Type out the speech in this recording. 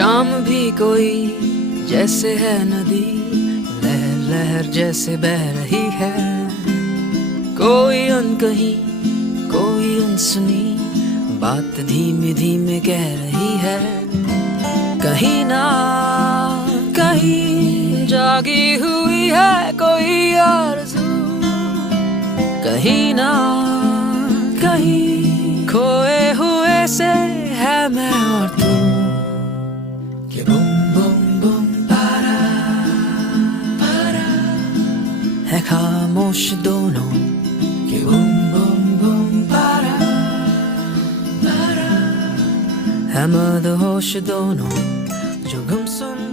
शाम भी कोई जैसे है नदी, लहर लहर जैसे बह रही है। कोई अनकही कोई अनसुनी बात धीमे धीमे कह रही है। कहीं ना कहीं जागी हुई है कोई आरज़ू, कहीं ना कहीं खोए हुए से है मैं और तू। कि बुम बुम बुम पारा पारा है खामोश दोनों। कि बुम बुम बुम पारा पारा है मदहोश दोनों जो गुमसुम